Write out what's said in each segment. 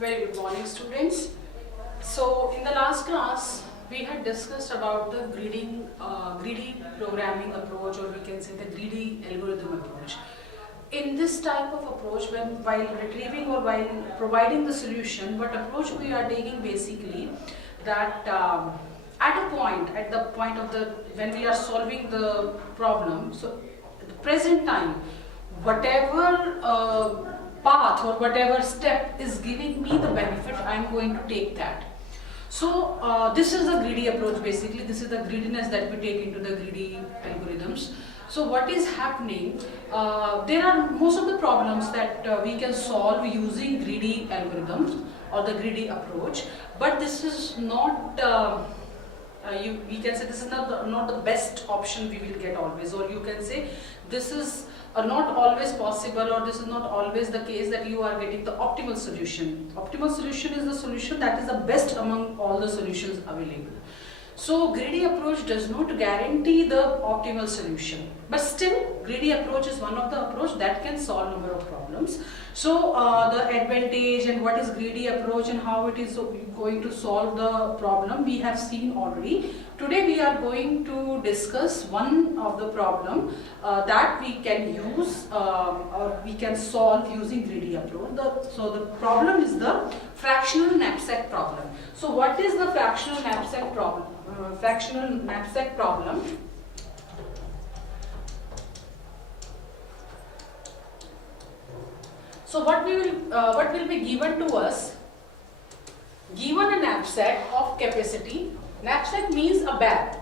Very good morning, students. So in the last class we had discussed about the greedy programming approach, or we can say the greedy algorithm approach. In this type of approach, while retrieving or while providing the solution, what approach we are taking basically that at the point of the when we are solving the problem, so at the present time, whatever path or whatever step is giving me the benefit, I am going to take that. So this is the greedy approach basically. This is the greediness that we take into the greedy algorithms. So what is happening, there are most of the problems that we can solve using greedy algorithms or the greedy approach, but this is not we can say this is not the best option we will get always, or you can say this is not always possible, or this is not always the case that you are getting the optimal solution. Optimal solution is the solution that is the best among all the solutions available. So greedy approach does not guarantee the optimal solution, but still greedy approach is one of the approach that can solve number of problems. So the advantage and what is greedy approach and how it is going to solve the problem we have seen already. Today we are going to discuss one of the problem that we can use or we can solve using greedy approach. So the problem is the fractional knapsack problem. So what is the fractional knapsack problem? So what will be given to us? Given a knapsack of capacity. Knapsack means a bag.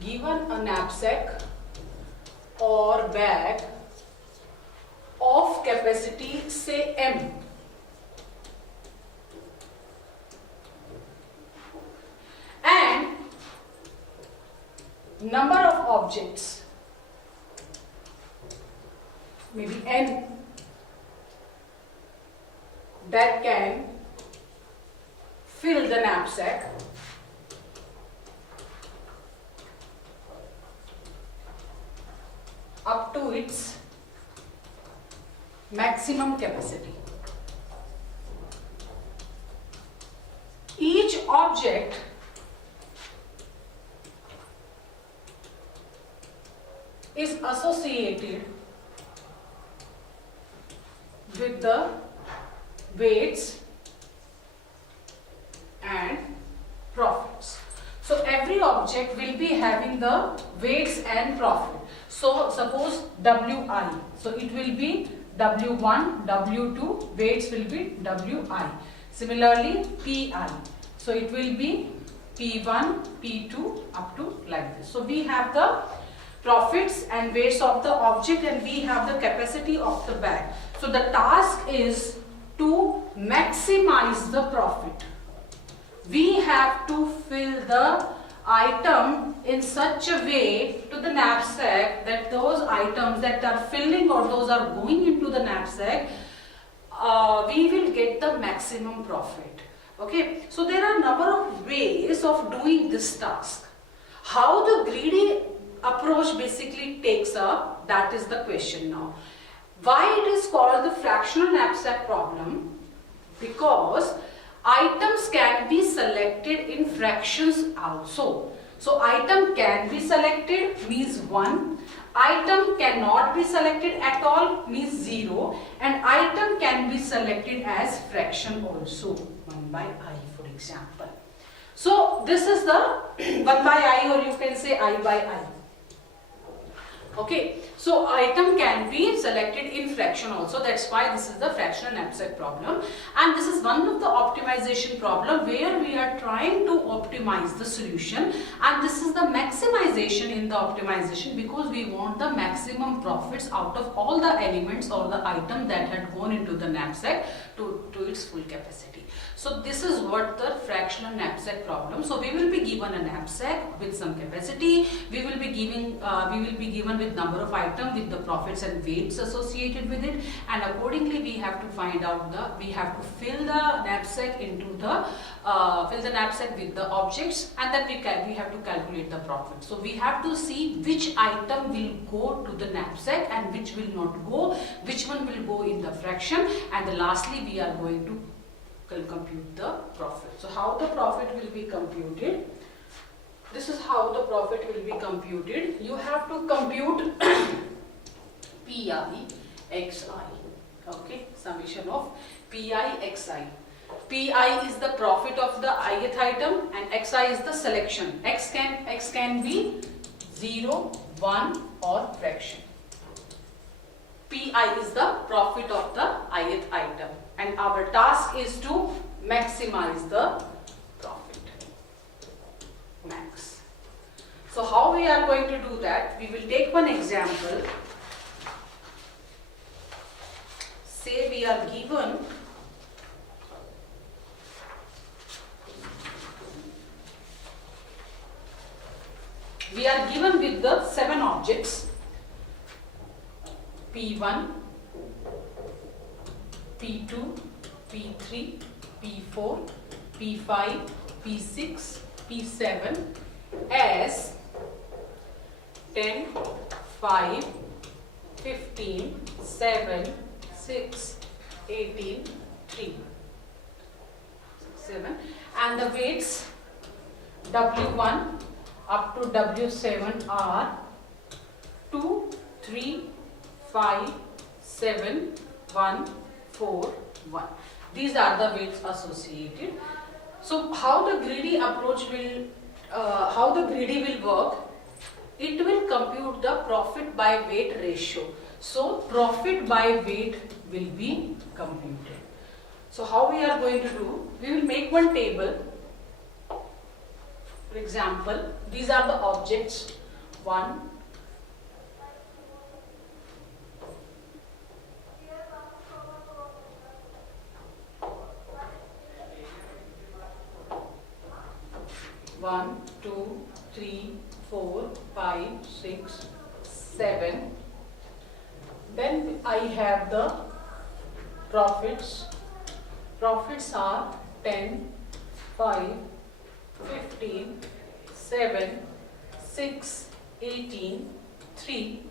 Given a knapsack or bag of capacity, say M. And number of objects, maybe N, that can fill the knapsack up to its maximum capacity. Each object is associated with the weights and profits. So every object will be having the weights and profit. So suppose Wi, so it will be W1, W2, weights will be Wi. Similarly Pi, so it will be P1, P2 up to like this. So we have the profits and weights of the object and we have the capacity of the bag. So the task is to maximize the profit. We have to fill the item in such a way to the knapsack that those items that are filling or those are going into the knapsack, we will get the maximum profit. Okay, so there are a number of ways of doing this task. How the greedy approach basically takes up, that is the question now. Why it is called the fractional knapsack problem? Because items can be selected in fractions also. So item can be selected means 1, item cannot be selected at all means 0, and item can be selected as fraction also, 1 by I for example. So this is the 1 by I, or you can say I by I. Okay, so item can be selected in fraction also. That's why this is the fractional knapsack problem, and this is one of the optimization problem where we are trying to optimize the solution, and this is the maximization in the optimization because we want the maximum profits out of all the elements or the item that had gone into the knapsack to its full capacity. So this is what the fractional knapsack problem. So we will be given a knapsack with some capacity. We will be given with number of items with the profits and weights associated with it, and accordingly we have to find out we have to fill the knapsack with the objects, and then we have to calculate the profit. So we have to see which item will go to the knapsack and which will not go, which one will go in the fraction, and lastly we are going to compute the profit. So how the profit will be computed? This is how the profit will be computed. You have to compute PI XI. Okay, summation of PI XI. PI is the profit of the ith item and XI is the selection. X can be 0, 1 or fraction. PI is the profit of the ith item and our task is to maximize the profit. Max. So how we are going to do that? We will take one example. Say we are given with the 7 objects P1, P2, P3, P4, P5, P6, P7 as 10, 5, 15, 7, 6, 18, 3, 7 and the weights W1 up to W7 are 2, 3, 5, 7, 1, 4, 1. These are the weights associated. So how the greedy approach will, work? It will compute the profit by weight ratio. So profit by weight will be computed. So how we are going to do? We will make one table. For example, these are the objects 1, 1, 2, 3, 4, 5, 6, 7. Then I have the profits. Profits are 10, 5, 15, 7, 6, 18, 3.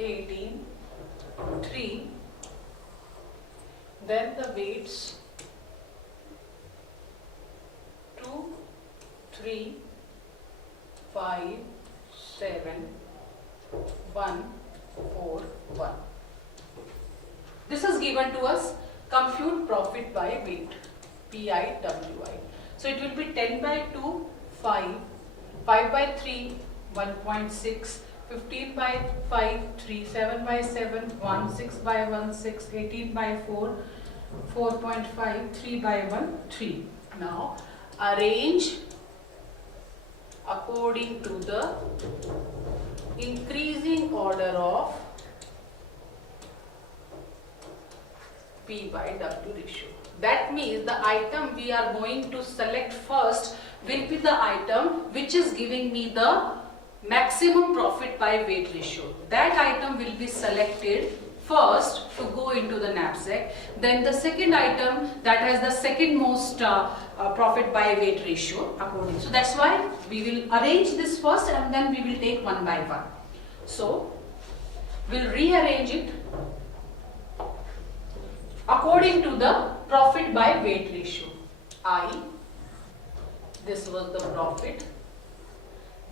Eighteen, 3, then the weights 2, 3, 5, 7, 1, 4, 1. This is given to us. Compute profit by weight, PIWI. So it will be 10 by 2, 5, 5 by 3, 1.6, 15 by 5, 3, 7 by 7, 1, 6 by 1, 6, 18 by 4, 4.5, 3 by 1, 3. Now arrange according to the increasing order of P by W ratio. That means the item we are going to select first will be the item which is giving me the maximum profit by weight ratio. That item will be selected first to go into the knapsack. Then the second item that has the second most profit by weight ratio according. So that's why we will arrange this first and then we will take one by one. So we'll rearrange it according to the profit by weight ratio. I, this was the profit,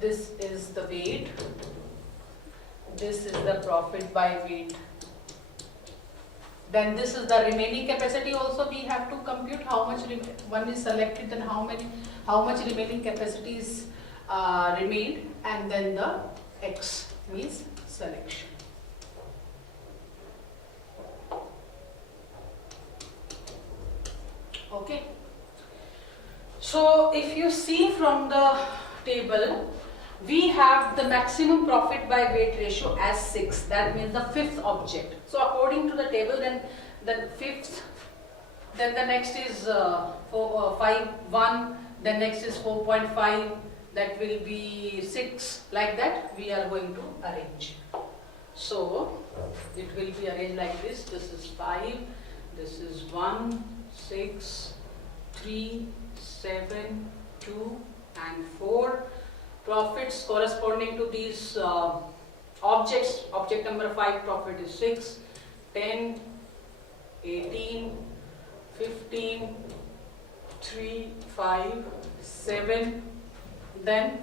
this is the weight, this is the profit by weight. Then this is the remaining capacity also we have to compute how much one is selected and how much remaining capacity is remained, and then the X means selection. Okay. So if you see from the table, we have the maximum profit by weight ratio as 6. That means the fifth object. So according to the table, then the fifth, then the next is 1, then next is 4.5, that will be 6, like that we are going to arrange. So it will be arranged like this. This is 5, this is 1, 6, 3, 7, 2 and 4. Profits corresponding to these objects. Object number 5 profit is 6, 10, 18, 15, 3, 5, 7, then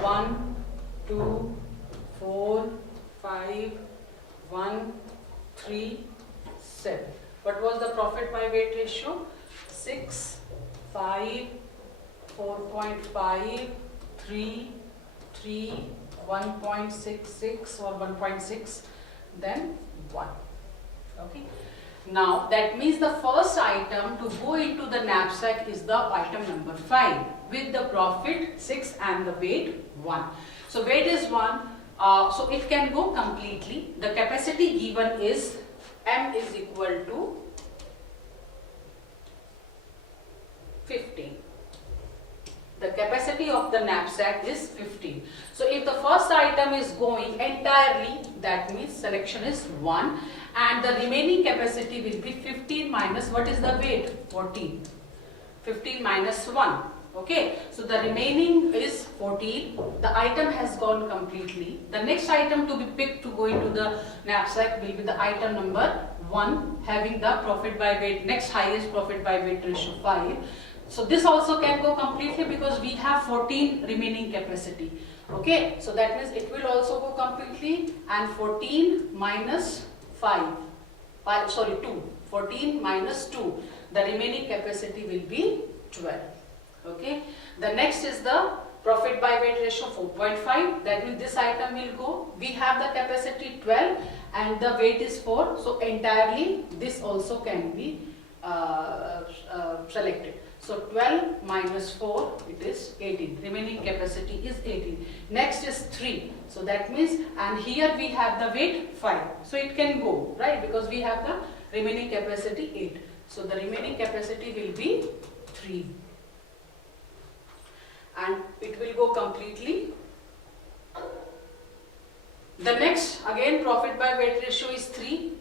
1, 2, 4, 5, 1, 3, 7. What was the profit by weight ratio? 6, 5, 4.5, 3, 1.66 or 1.6, then 1. Okay. Now that means the first item to go into the knapsack is the item number 5 with the profit 6 and the weight 1. So weight is 1, so it can go completely. The capacity given is M is equal to 15. The capacity of the knapsack is 15. So if the first item is going entirely, that means selection is 1, and the remaining capacity will be 15 minus, what is the weight? 14. 15 minus 1. Okay, so the remaining is 14. The item has gone completely. The next item to be picked to go into the knapsack will be the item number 1, having the profit by weight, next highest profit by weight ratio 5. So this also can go completely because we have 14 remaining capacity. Okay, so that means it will also go completely, and 14 minus 2. 14 minus 2. The remaining capacity will be 12. Okay, the next is the profit by weight ratio 4.5. That means this item will go. We have the capacity 12 and the weight is 4. So entirely this also can be selected. So 12 minus 4, it is 18. Remaining capacity is 18. Next is 3. So that means, and here we have the weight 5. So it can go, right? Because we have the remaining capacity 8. So the remaining capacity will be 3. And it will go completely. The next, again, profit by weight ratio is 3.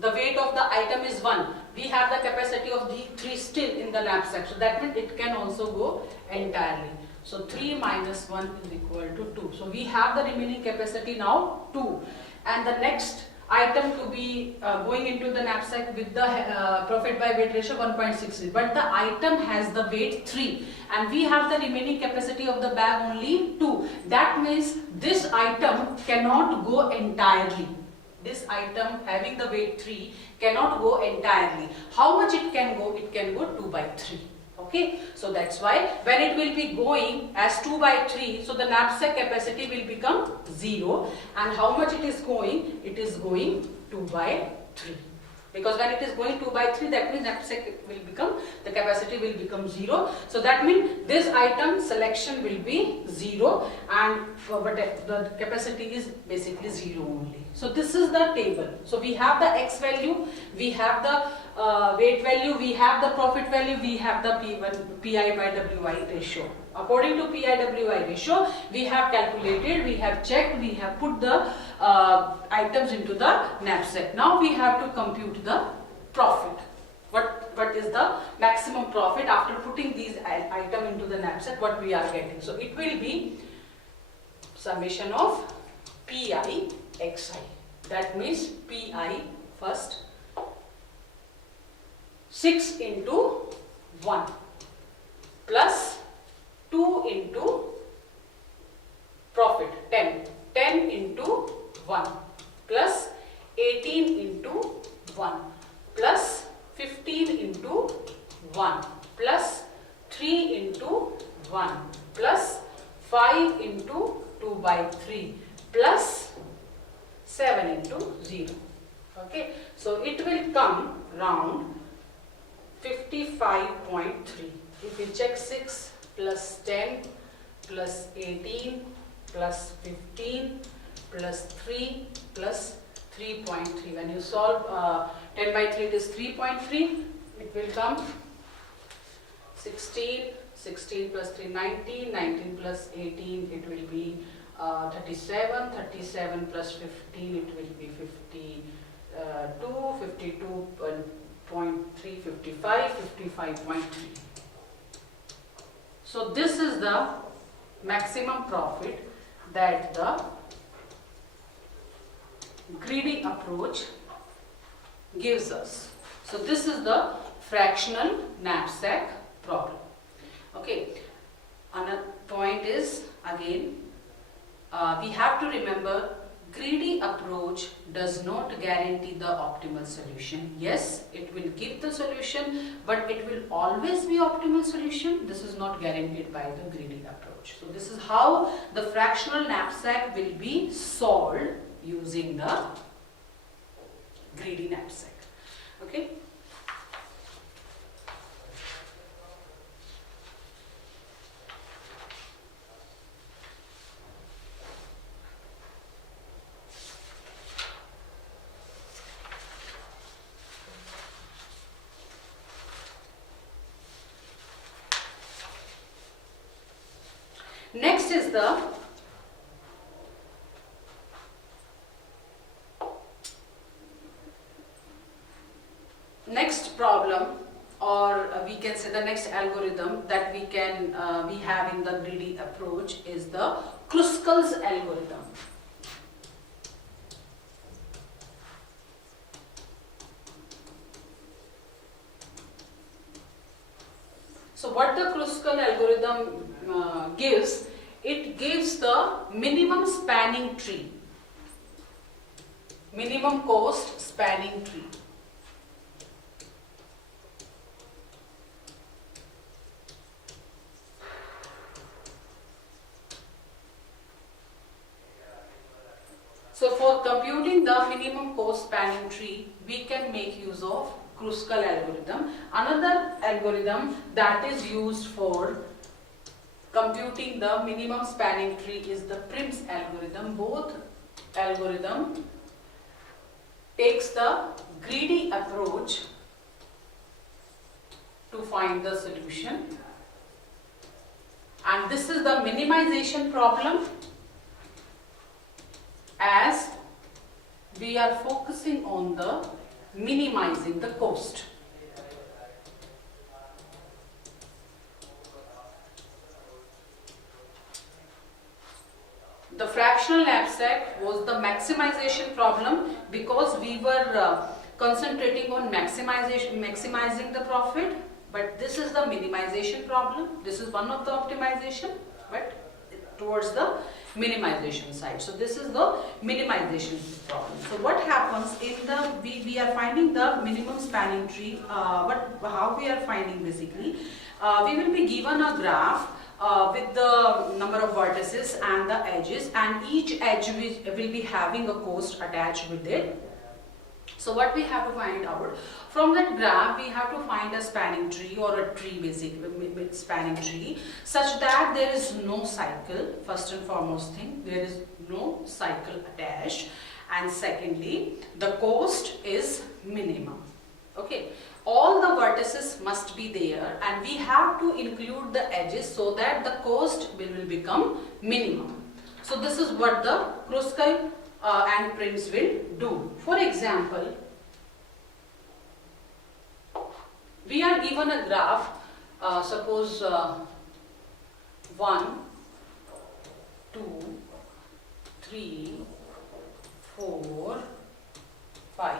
The weight of the item is 1. We have the capacity of the 3 still in the knapsack. So that means it can also go entirely. So 3 minus 1 is equal to 2. So we have the remaining capacity now 2. And the next item to be going into the knapsack with the profit by weight ratio 1.6. But the item has the weight 3. And we have the remaining capacity of the bag only 2. That means this item cannot go entirely. This item having the weight 3 cannot go entirely. How much it can go? It can go 2 by 3. Okay, so that's why when it will be going as 2 by 3, so the knapsack capacity will become 0. And how much it is going? It is going 2 by 3. Because when it is going 2 by 3, that means knapsack will become, the capacity will become 0. So that means this item selection will be 0 and the capacity is basically 0 only. So this is the table. So we have the X value, we have the weight value, we have the profit value, we have the PI by WI ratio. According to PI WI ratio, we have calculated, we have checked, we have put the items into the knapsack. Now we have to compute the profit. What is the maximum profit after putting these items into the knapsack, what we are getting. So it will be summation of PI XI. That means PI first 6 into 1. plus 2 into profit 10. 10 into 1 plus 18 into 1 plus 15 into 1 plus 3 into 1 plus 5 into 2 by 3 plus 7 into 0. Okay, so it will come round 55.3. If we check 6 plus 10 plus 18 plus 15 plus 3 plus 3.3. When you solve 10 by 3, it is 3.3. It will come 16. 16 plus 3, 19. 19 plus 18, it will be 37. 37 plus 15, it will be 52. 52.3, 55. 55.3. So this is the maximum profit that the greedy approach gives us. So this is the fractional knapsack problem. Okay, another point is, again, we have to remember, greedy approach does not guarantee the optimal solution. Yes, it will give the solution, but it will always be optimal solution. This is not guaranteed by the greedy approach. So this is how the fractional knapsack will be solved using the greedy knapsack. Okay. Next is the next problem, or we can say the next algorithm that we can we have in the greedy approach is the Kruskals algorithm. So what the Kruskal algorithm gives, it gives the minimum spanning tree, minimum cost spanning tree. So for computing the minimum cost spanning tree, we can make use of Kruskal algorithm. Another algorithm that is used for computing the minimum spanning tree is the Prim's algorithm. Both algorithm takes the greedy approach to find the solution, and this is the minimization problem, as we are focusing on the minimizing the cost. The fractional knapsack was the maximization problem because we were concentrating on maximizing the profit, but this is the minimization problem. This is one of the optimization, but towards the minimization side. So this is the minimization problem. So what happens in the we are finding the minimum spanning tree. How we are finding basically, we will be given a graph with the number of vertices and the edges, and each edge will be having a cost attached with it. So what we have to find out from that graph, we have to find a spanning tree or a tree, basically spanning tree, such that there is no cycle. First and foremost thing, there is no cycle attached, and secondly, the cost is minimum. Okay, all the vertices must be there, and we have to include the edges so that the cost will become minimum. So this is what the Kruskal and Prim's will do. For example, we are given a graph, suppose 1, 2, 3, 4, 5.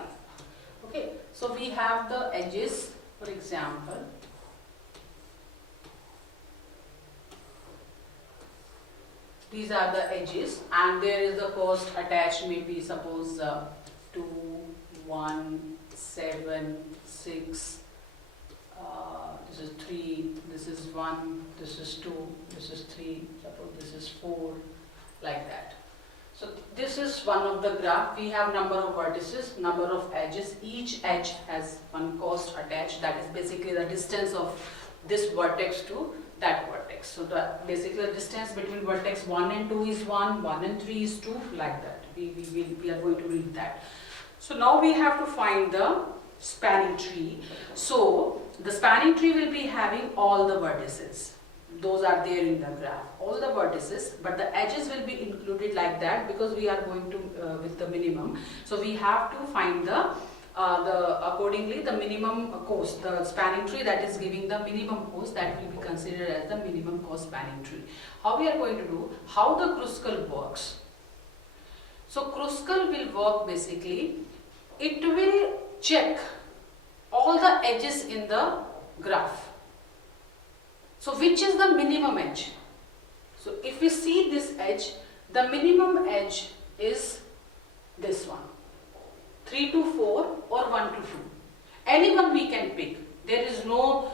Okay, so we have the edges, for example, These are the edges, and there is the cost attached, maybe suppose 2, 1, 7, 6, this is 3, this is 1, this is 2, this is 3, suppose this is 4, like that. So this is one of the graph. We have number of vertices, number of edges. Each edge has one cost attached. That is basically the distance of this vertex to that vertex. So basically the distance between vertex 1 and 2 is 1, 1 and 3 is 2, like that. We are going to read that. So now we have to find the spanning tree. So the spanning tree will be having all the vertices. Those are there in the graph, all the vertices, but the edges will be included like that because we are going to with the minimum. So we have to find accordingly the minimum cost, the spanning tree that is giving the minimum cost, that will be considered as the minimum cost spanning tree. How we are going to do, how the Kruskal works. So Kruskal will work basically, it will check all the edges in the graph. So which is the minimum edge? So if we see this edge, the minimum edge is this one, 3 to 4 or 1 to 2. Anyone we can pick. There is no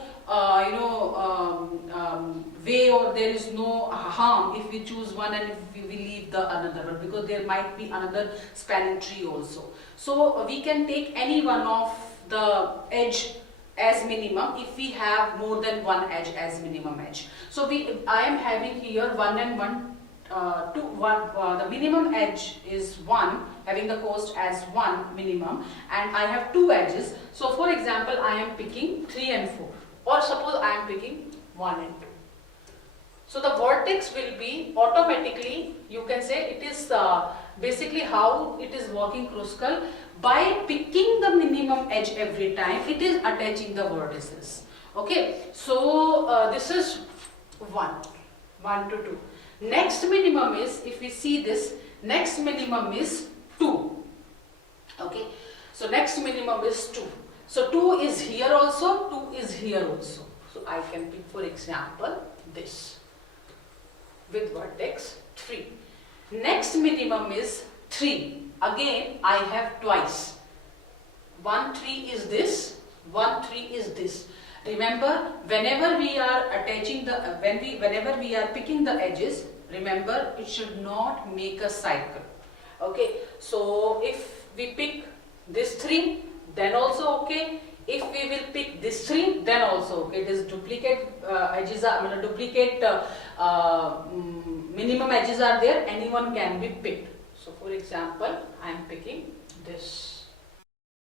way, or there is no harm if we choose one and if we leave the another one, because there might be another spanning tree also. So we can take any one of the edge as minimum if we have more than one edge as minimum edge. So I am having here 1 and 1, 2, 1, the minimum edge is 1, having the cost as 1 minimum, and I have 2 edges. So for example, I am picking 3 and 4, or suppose I am picking 1 and 2. So the vertex will be automatically, you can say it is basically how it is working Kruskal. By picking the minimum edge every time, it is attaching the vertices. Okay, so this is 1 to 2. Next minimum is, if we see this, next minimum is 2. Okay, so next minimum is 2. So 2 is here also, 2 is here also. So I can pick, for example, this with vertex 3. Next minimum is 3. Again, I have twice. 1 3 is this, 1 3 is this. Remember, whenever we are attaching the, whenever we are picking the edges, remember it should not make a cycle. Okay, so if we pick this 3, then also okay. If we will pick this 3, then also okay. It is duplicate edges are, duplicate minimum edges are there. Anyone can be picked. So for example, I am picking this.